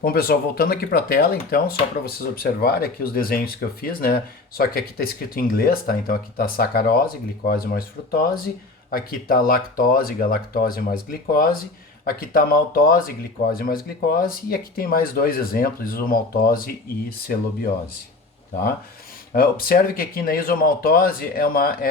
Bom, pessoal, voltando aqui para a tela, então, só para vocês observarem aqui os desenhos que eu fiz, né? Só que aqui está escrito em inglês, tá? Então aqui está sacarose, glicose mais frutose. Aqui está lactose, galactose mais glicose. Aqui está maltose, glicose mais glicose. E aqui tem mais dois exemplos, isomaltose e celobiose, tá? Observe que aqui na isomaltose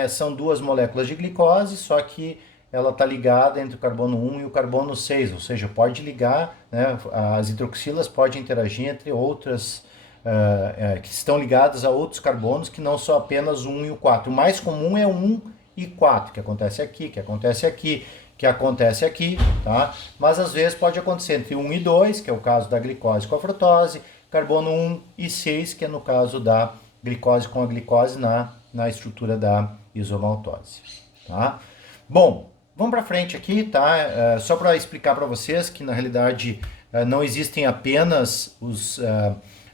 são duas moléculas de glicose, só que ela está ligada entre o carbono 1 e o carbono 6, ou seja, pode ligar, né, as hidroxilas podem interagir entre outras, que estão ligadas a outros carbonos que não são apenas o 1 e o 4. O mais comum é o 1 e 4, que acontece aqui, que acontece aqui, que acontece aqui, tá? Mas às vezes pode acontecer entre 1 e 2, que é o caso da glicose com a frutose, carbono 1 e 6, que é no caso da glicose com a glicose na estrutura da isomaltose, tá? Bom, vamos para frente aqui, tá? Só para explicar para vocês que na realidade não existem apenas os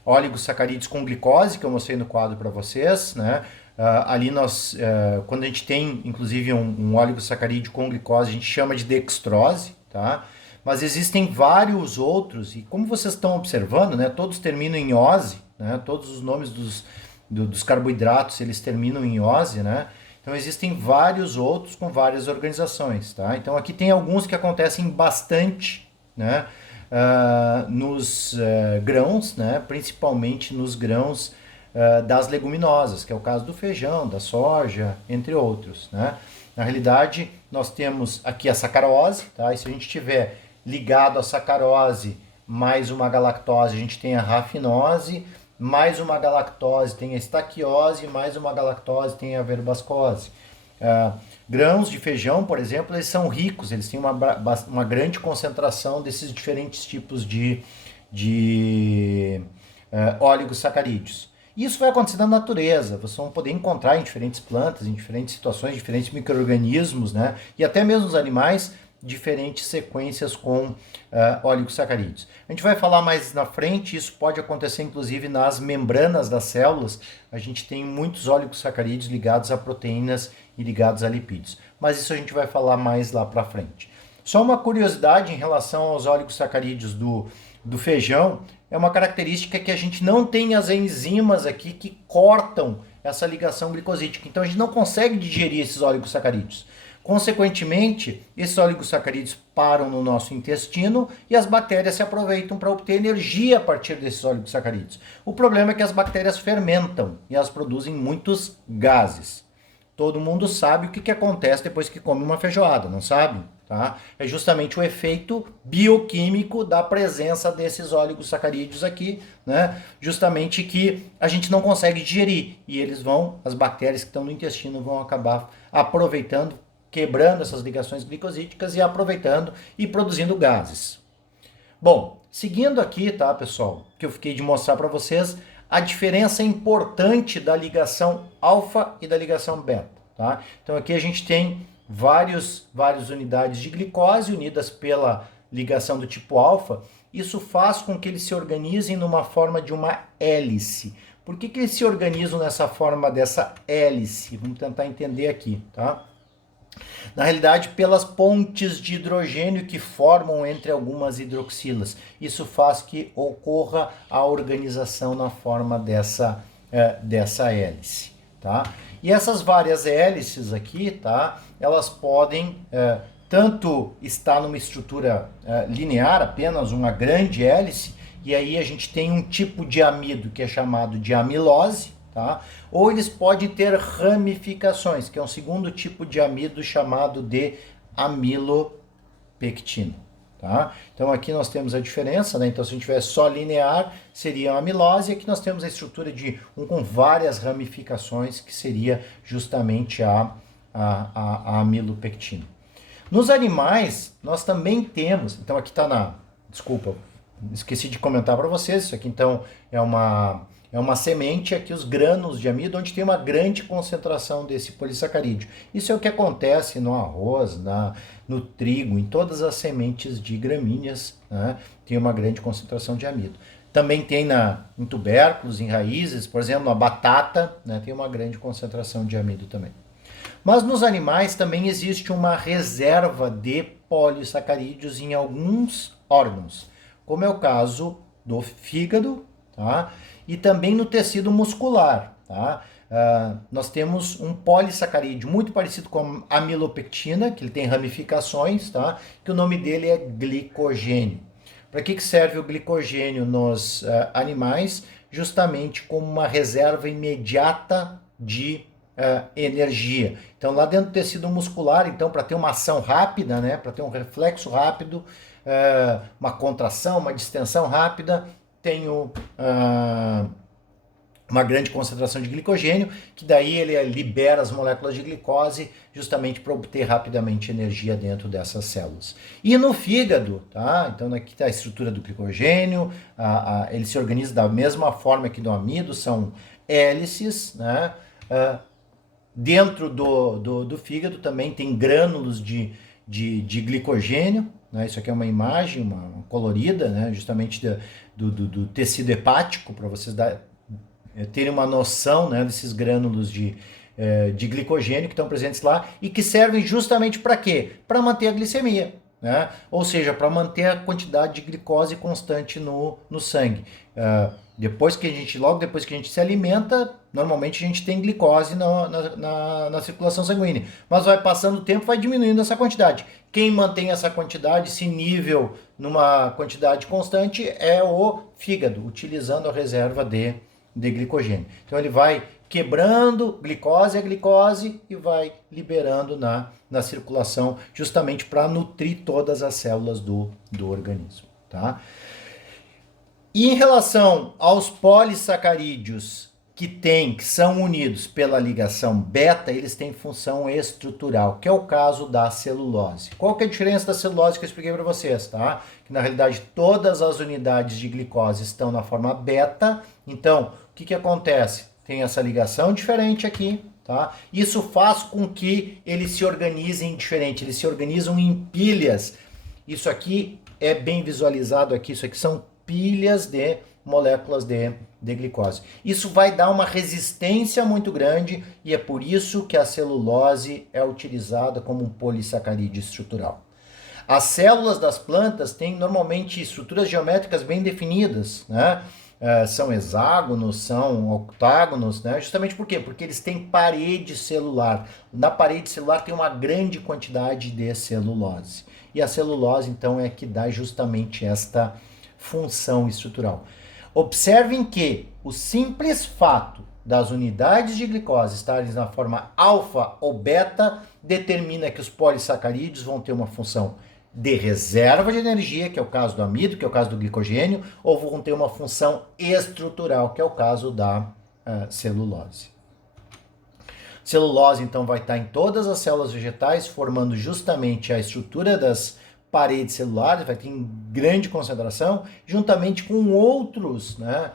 oligosacarídeos com glicose, que eu mostrei no quadro para vocês, né? Ali quando a gente tem inclusive um oligosacarídeo com glicose, a gente chama de dextrose, tá? Mas existem vários outros, e como vocês estão observando, né, todos terminam em ose, né? Todos os nomes dos carboidratos, eles terminam em ose, né? Então existem vários outros com várias organizações, tá? Então aqui tem alguns que acontecem bastante, né? Nos grãos, né? Principalmente nos grãos das leguminosas, que é o caso do feijão, da soja, entre outros, né? Na realidade, nós temos aqui a sacarose, tá? E se a gente tiver ligado a sacarose mais uma galactose, a gente tem a rafinose, mais uma galactose tem a estaquiose, mais uma galactose tem a verbascose. Grãos de feijão, por exemplo, eles são ricos, eles têm uma grande concentração desses diferentes tipos de oligosacarídeos. Isso vai acontecer na natureza, vocês vão poder encontrar em diferentes plantas, em diferentes situações, diferentes micro-organismos, né? E até mesmo os animais, diferentes sequências com oligosacarídeos. A gente vai falar mais na frente, isso pode acontecer inclusive nas membranas das células, a gente tem muitos oligosacarídeos ligados a proteínas e ligados a lipídios, mas isso a gente vai falar mais lá para frente. Só uma curiosidade em relação aos oligosacarídeos do feijão, é uma característica que a gente não tem as enzimas aqui que cortam essa ligação glicosídica, então a gente não consegue digerir esses oligosacarídeos. Consequentemente, esses oligosacarídeos param no nosso intestino e as bactérias se aproveitam para obter energia a partir desses oligosacarídeos. O problema é que as bactérias fermentam e elas produzem muitos gases. Todo mundo sabe o que acontece depois que come uma feijoada, não sabe? Tá? É justamente o efeito bioquímico da presença desses oligosacarídeos aqui, né? Justamente que a gente não consegue digerir e as bactérias que estão no intestino vão acabar aproveitando, quebrando essas ligações glicosídicas e aproveitando e produzindo gases. Bom, seguindo aqui, tá, pessoal, que eu fiquei de mostrar para vocês a diferença importante da ligação alfa e da ligação beta, tá? Então aqui a gente tem várias unidades de glicose unidas pela ligação do tipo alfa. Isso faz com que eles se organizem numa forma de uma hélice. Por que eles se organizam nessa forma dessa hélice? Vamos tentar entender aqui, tá? Na realidade, pelas pontes de hidrogênio que formam entre algumas hidroxilas. Isso faz que ocorra a organização na forma dessa hélice, tá? E essas várias hélices aqui, tá? Elas podem tanto estar numa estrutura linear, apenas uma grande hélice, e aí a gente tem um tipo de amido que é chamado de amilose, tá? Ou eles podem ter ramificações, que é um segundo tipo de amido chamado de amilopectina, tá? Então aqui nós temos a diferença, né? Então se a gente tiver só linear, seria a amilose, e aqui nós temos a estrutura de com várias ramificações, que seria justamente a amilopectina. Nos animais, nós também temos, então aqui está desculpa, esqueci de comentar para vocês, isso aqui então é uma semente, aqui os grânulos de amido, onde tem uma grande concentração desse polissacarídeo. Isso é o que acontece no arroz, no trigo, em todas as sementes de gramíneas, né? Tem uma grande concentração de amido. Também tem em tubérculos, em raízes, por exemplo, na batata, né? Tem uma grande concentração de amido também. Mas nos animais também existe uma reserva de polissacarídeos em alguns órgãos, como é o caso do fígado, tá? E também no tecido muscular, tá? Nós temos um polissacarídeo muito parecido com a amilopectina, que ele tem ramificações, tá? Que o nome dele é glicogênio. Para que serve o glicogênio nos animais? Justamente como uma reserva imediata de energia. Então, lá dentro do tecido muscular, então, para ter uma ação rápida, né? Para ter um reflexo rápido, uma contração, uma distensão rápida, tenho uma grande concentração de glicogênio, que daí ele libera as moléculas de glicose justamente para obter rapidamente energia dentro dessas células. E no fígado, tá? Então aqui está a estrutura do glicogênio, ele se organiza da mesma forma que do amido, são hélices, né? Dentro do fígado também tem grânulos de glicogênio, né? Isso aqui é uma imagem, uma colorida, né? Justamente do tecido hepático, para vocês terem uma noção, né, desses grânulos de glicogênio que estão presentes lá e que servem justamente para quê? Para manter a glicemia, né? Ou seja, para manter a quantidade de glicose constante no sangue. Logo depois que a gente se alimenta, normalmente a gente tem glicose na circulação sanguínea. Mas vai passando o tempo, vai diminuindo essa quantidade. Quem mantém essa quantidade, esse nível numa quantidade constante é o fígado, utilizando a reserva de glicogênio. Então ele vai quebrando glicose a glicose e vai liberando na circulação, justamente para nutrir todas as células do organismo, tá? E em relação aos polissacarídeos que são unidos pela ligação beta, eles têm função estrutural, que é o caso da celulose. Qual que é a diferença da celulose que eu expliquei para vocês, tá? Que na realidade todas as unidades de glicose estão na forma beta. Então, o que acontece? Tem essa ligação diferente aqui, tá? Isso faz com que eles se organizem diferente, eles se organizam em pilhas. Isso aqui é bem visualizado aqui, isso aqui são pilhas de moléculas de glicose. Isso vai dar uma resistência muito grande e é por isso que a celulose é utilizada como um polissacarídeo estrutural. As células das plantas têm normalmente estruturas geométricas bem definidas, né? São hexágonos, são octágonos, né? Justamente por quê? Porque eles têm parede celular. Na parede celular tem uma grande quantidade de celulose. E a celulose, então, é que dá justamente esta função estrutural. Observem que o simples fato das unidades de glicose estarem na forma alfa ou beta determina que os polissacarídeos vão ter uma função de reserva de energia, que é o caso do amido, que é o caso do glicogênio, ou vão ter uma função estrutural, que é o caso da celulose. Celulose, então, vai estar em todas as células vegetais, formando justamente a estrutura das paredes celulares, vai ter em grande concentração, juntamente com outros, né,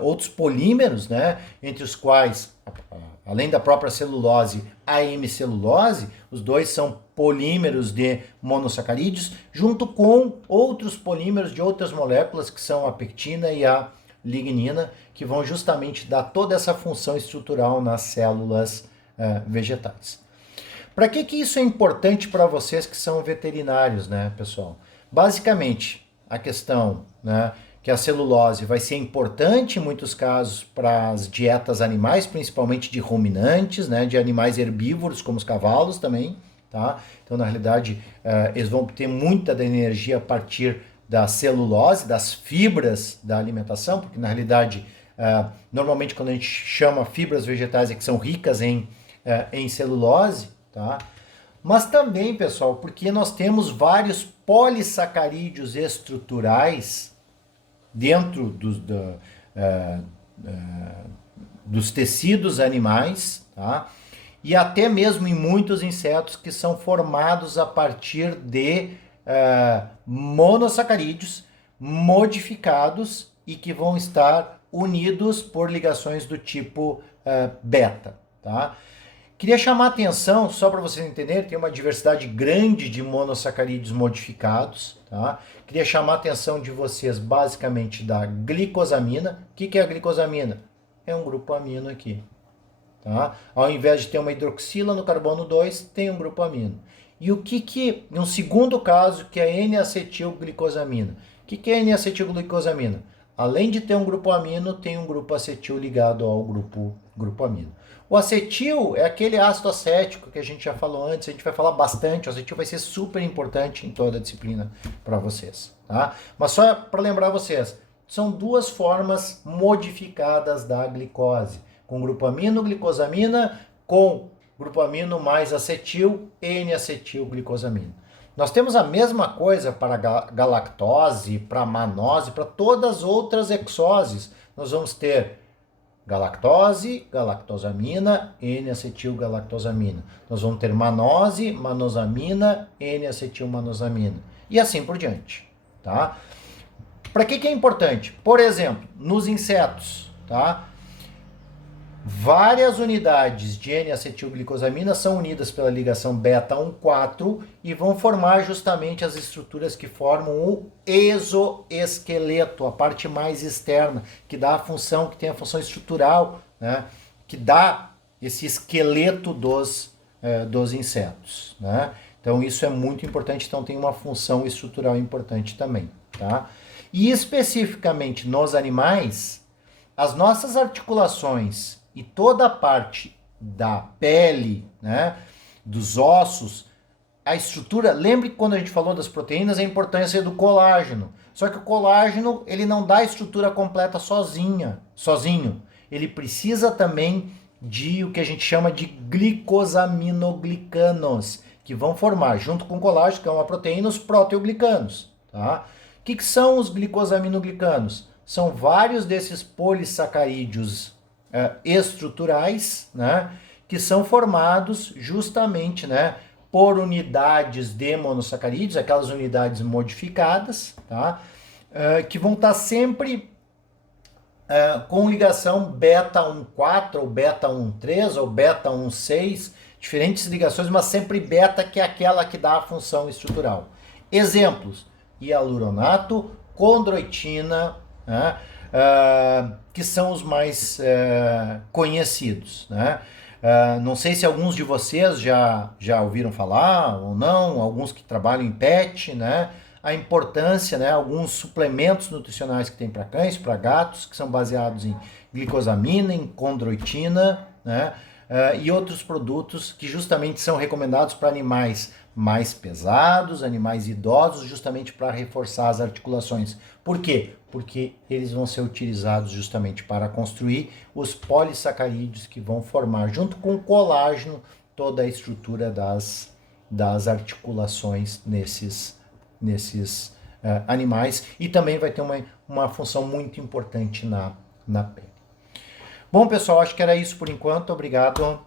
outros polímeros, né, entre os quais, além da própria celulose, a hemicelulose, os dois são polímeros de monossacarídeos, junto com outros polímeros de outras moléculas, que são a pectina e a lignina, que vão justamente dar toda essa função estrutural nas células vegetais. Para que isso é importante para vocês que são veterinários, né, pessoal? Basicamente, a questão, né, que a celulose vai ser importante em muitos casos para as dietas animais, principalmente de ruminantes, né, de animais herbívoros, como os cavalos também, tá? Então, na realidade, eles vão ter muita da energia a partir da celulose, das fibras da alimentação, porque na realidade, normalmente quando a gente chama fibras vegetais é que são ricas em celulose, tá? Mas também, pessoal, porque nós temos vários polissacarídeos estruturais dentro dos tecidos animais, tá? E até mesmo em muitos insetos que são formados a partir de monossacarídeos modificados e que vão estar unidos por ligações do tipo beta, tá? Queria chamar a atenção, só para vocês entenderem, tem uma diversidade grande de monossacarídeos modificados, tá? Queria chamar a atenção de vocês basicamente da glicosamina. O que é a glicosamina? É um grupo amino aqui, tá? Ao invés de ter uma hidroxila no carbono 2, tem um grupo amino. E um segundo caso, que é a N-acetilglicosamina. O que é a N-acetilglicosamina? Além de ter um grupo amino, tem um grupo acetil ligado ao grupo amino. O acetil é aquele ácido acético que a gente já falou antes, a gente vai falar bastante, o acetil vai ser super importante em toda a disciplina para vocês, tá? Mas só para lembrar vocês, são duas formas modificadas da glicose, com grupo amino, glicosamina, com grupo amino mais acetil, N-acetilglicosamina. Nós temos a mesma coisa para galactose, para manose, para todas as outras hexoses. Nós vamos ter galactose, galactosamina, N-acetilgalactosamina. Nós vamos ter manose, manosamina, N-acetilmanosamina. E assim por diante, tá? Para que é importante? Por exemplo, nos insetos, tá? Várias unidades de N-acetilglicosamina são unidas pela ligação beta-1,4 e vão formar justamente as estruturas que formam o exoesqueleto, a parte mais externa, que dá a função, que tem a função estrutural, né? Que dá esse esqueleto dos insetos, né? Então isso é muito importante, então tem uma função estrutural importante também, tá? E especificamente nos animais, as nossas articulações e toda a parte da pele, né, dos ossos, a estrutura, lembre que quando a gente falou das proteínas, a importância do colágeno. Só que o colágeno, ele não dá a estrutura completa sozinho. Ele precisa também de o que a gente chama de glicosaminoglicanos, que vão formar, junto com o colágeno, que é uma proteína, os proteoglicanos, tá? O que são os glicosaminoglicanos? São vários desses polissacarídeos estruturais, né, que são formados justamente, né, por unidades de monossacarídeos, aquelas unidades modificadas, tá, que vão estar sempre com ligação beta-1,4 ou beta-1,3 ou beta-1,6, diferentes ligações, mas sempre beta, que é aquela que dá a função estrutural. Exemplos: hialuronato, condroitina, né, que são os mais conhecidos, né? Não sei se alguns de vocês já ouviram falar ou não, alguns que trabalham em pet, né? A importância, né? Alguns suplementos nutricionais que tem para cães, para gatos, que são baseados em glicosamina, em condroitina, né? E outros produtos que justamente são recomendados para animais mais pesados, animais idosos, justamente para reforçar as articulações. Por quê? Porque eles vão ser utilizados justamente para construir os polissacarídeos que vão formar, junto com o colágeno, toda a estrutura das articulações nesses animais, e também vai ter uma função muito importante na pele. Bom, pessoal, acho que era isso por enquanto. Obrigado.